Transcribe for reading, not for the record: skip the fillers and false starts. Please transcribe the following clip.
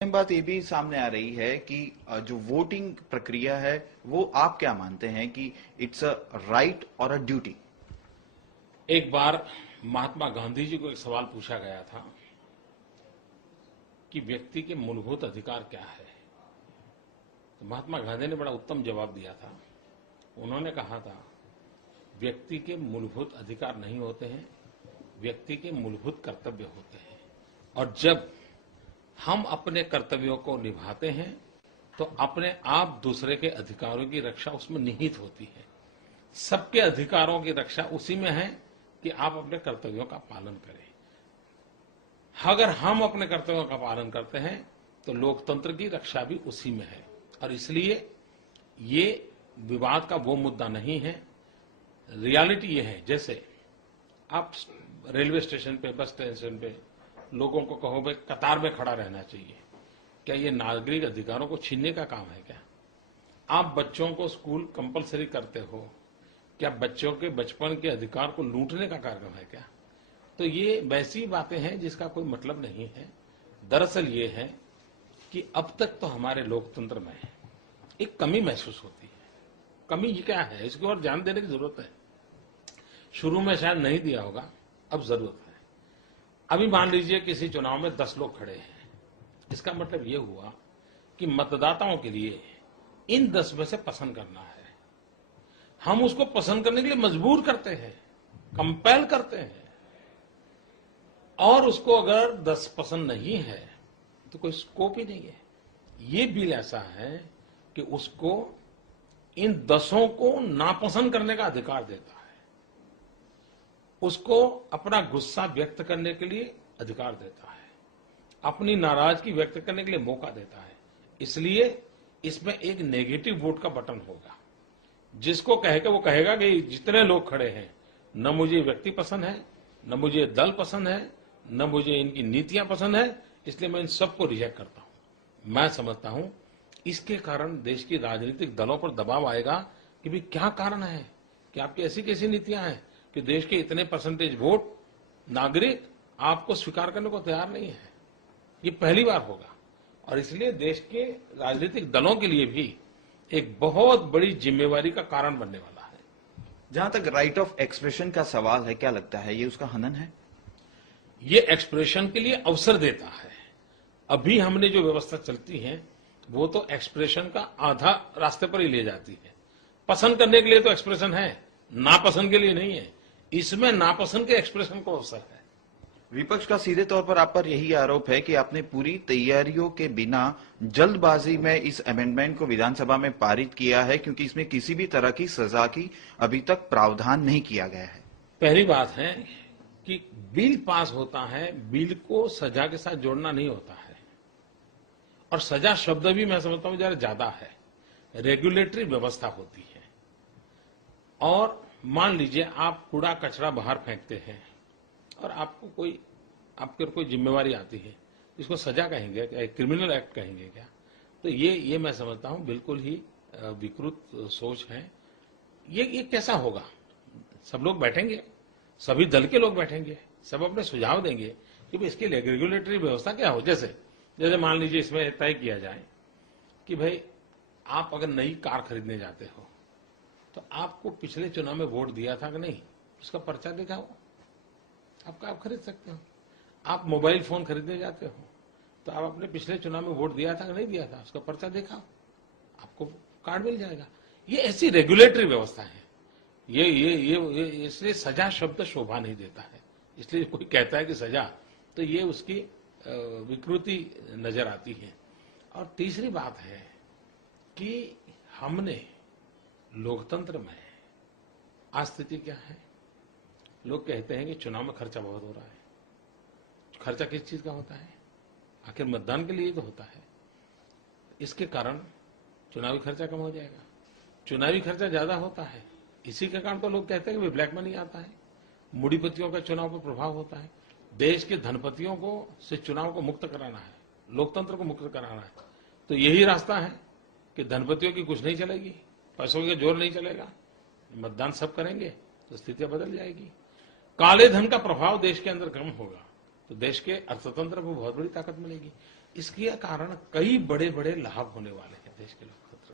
बात ये भी सामने आ रही है कि जो वोटिंग प्रक्रिया है वो आप क्या मानते हैं कि इट्स अ राइट और अ ड्यूटी? एक बार महात्मा गांधी जी को एक सवाल पूछा गया था कि व्यक्ति के मूलभूत अधिकार क्या है। तो महात्मा गांधी ने बड़ा उत्तम जवाब दिया था। उन्होंने कहा था, व्यक्ति के मूलभूत अधिकार नहीं होते हैं, व्यक्ति के मूलभूत कर्तव्य होते हैं। और जब हम अपने कर्तव्यों को निभाते हैं तो अपने आप दूसरे के अधिकारों की रक्षा उसमें निहित होती है। सबके अधिकारों की रक्षा उसी में है कि आप अपने कर्तव्यों का पालन करें। अगर हम अपने कर्तव्यों का पालन करते हैं तो लोकतंत्र की रक्षा भी उसी में है। और इसलिए ये विवाद का वो मुद्दा नहीं है। रियलिटी ये है, जैसे आप रेलवे स्टेशन पे, बस स्टेशन पे लोगों को कहो भाई कतार में खड़ा रहना चाहिए, क्या ये नागरिक अधिकारों को छीनने का काम है क्या? आप बच्चों को स्कूल कंपलसरी करते हो, क्या बच्चों के बचपन के अधिकार को लूटने का कार्यक्रम है क्या? तो ये वैसी बातें हैं जिसका कोई मतलब नहीं है। दरअसल ये है कि अब तक तो हमारे लोकतंत्र में एक कमी महसूस होती है। कमी क्या है, इसकी ओर ध्यान देने की जरूरत है। शुरू में शायद नहीं दिया होगा, अब जरूरत है। अभी मान लीजिए किसी चुनाव में 10 लोग खड़े हैं, इसका मतलब ये हुआ कि मतदाताओं के लिए इन 10 में से पसंद करना है। हम उसको पसंद करने के लिए मजबूर करते हैं, कंपेल करते हैं। और उसको अगर 10 पसंद नहीं है तो कोई स्कोप ही नहीं है। ये बिल ऐसा है कि उसको इन 10 को नापसंद करने का अधिकार देता है, उसको अपना गुस्सा व्यक्त करने के लिए अधिकार देता है, अपनी नाराजगी व्यक्त करने के लिए मौका देता है। इसलिए इसमें एक नेगेटिव वोट का बटन होगा। जिसको कहेगा वो कहेगा कि जितने लोग खड़े हैं, न मुझे व्यक्ति पसंद है, न मुझे दल पसंद है, न मुझे इनकी नीतियां पसंद है, इसलिए मैं इन सबको रिजेक्ट करता हूं। मैं समझता हूं इसके कारण देश की राजनीतिक दलों पर दबाव आएगा कि भाई क्या कारण है कि आपकी ऐसी कैसी नीतियां हैं कि देश के इतने परसेंटेज वोट नागरिक आपको स्वीकार करने को तैयार नहीं है। ये पहली बार होगा और इसलिए देश के राजनीतिक दलों के लिए भी एक बहुत बड़ी जिम्मेवारी का कारण बनने वाला है। जहां तक राइट ऑफ एक्सप्रेशन का सवाल है, क्या लगता है ये उसका हनन है? ये एक्सप्रेशन के लिए अवसर देता है। अभी हमने जो व्यवस्था चलती है वो तो एक्सप्रेशन का आधा रास्ते पर ही ले जाती है। पसंद करने के लिए तो एक्सप्रेशन है, नापसंद के लिए नहीं है। इसमें नापसंद के एक्सप्रेशन को अवसर है। विपक्ष का सीधे तौर पर आप पर यही आरोप है कि आपने पूरी तैयारियों के बिना जल्दबाजी में इस अमेंडमेंट को विधानसभा में पारित किया है, क्योंकि इसमें किसी भी तरह की सजा की अभी तक प्रावधान नहीं किया गया है। पहली बात है कि बिल पास होता है, बिल को सजा के साथ जोड़ना नहीं होता है। और सजा शब्द भी मैं समझता हूं जरा ज्यादा है। रेगुलेटरी व्यवस्था होती है। और मान लीजिए आप कूड़ा कचरा बाहर फेंकते हैं और आपको कोई आपके कोई जिम्मेवारी आती है, इसको सजा कहेंगे क्या, क्रिमिनल एक्ट कहेंगे क्या? तो ये मैं समझता हूं बिल्कुल ही विकृत सोच है। ये कैसा होगा? सब लोग बैठेंगे, सभी दल के लोग बैठेंगे, सब अपने सुझाव देंगे कि भाई इसके लिए रेगुलेटरी व्यवस्था क्या हो। जैसे मान लीजिए इसमें तय किया जाए कि भाई आप अगर नई कार खरीदने जाते हो तो आपको पिछले चुनाव में वोट दिया था कि नहीं, उसका पर्चा दिखाओ, आप खरीद सकते हो। आप मोबाइल फोन खरीदने जाते हो तो आप अपने पिछले चुनाव में वोट दिया था कि नहीं दिया था, उसका पर्चा दिखाओ, आपको कार्ड मिल जाएगा। ये ऐसी रेगुलेटरी व्यवस्था है। ये इसलिए सजा शब्द शोभा नहीं देता है। इसलिए कोई कहता है कि सजा, तो ये उसकी विकृति नजर आती है। और तीसरी बात है कि हमने लोकतंत्र में आज स्थिति क्या है, लोग कहते हैं कि चुनाव में खर्चा बहुत हो रहा है। खर्चा किस चीज का होता है? आखिर मतदान के लिए तो होता है। इसके कारण चुनावी खर्चा कम हो जाएगा। चुनावी खर्चा ज्यादा होता है, इसी के कारण तो लोग कहते हैं कि ब्लैक मनी आता है, मूढ़ीपतियों का चुनाव पर प्रभाव होता है। देश के धनपतियों को से चुनाव को मुक्त कराना है, लोकतंत्र को मुक्त कराना है। तो यही रास्ता है कि धनपतियों की कुछ नहीं चलेगी, पैसों का जोर नहीं चलेगा, मतदान सब करेंगे तो स्थितियां बदल जाएगी। काले धन का प्रभाव देश के अंदर कम होगा तो देश के अर्थतंत्र को बहुत बड़ी ताकत मिलेगी। इसके कारण कई बड़े बड़े लाभ होने वाले हैं देश के लोग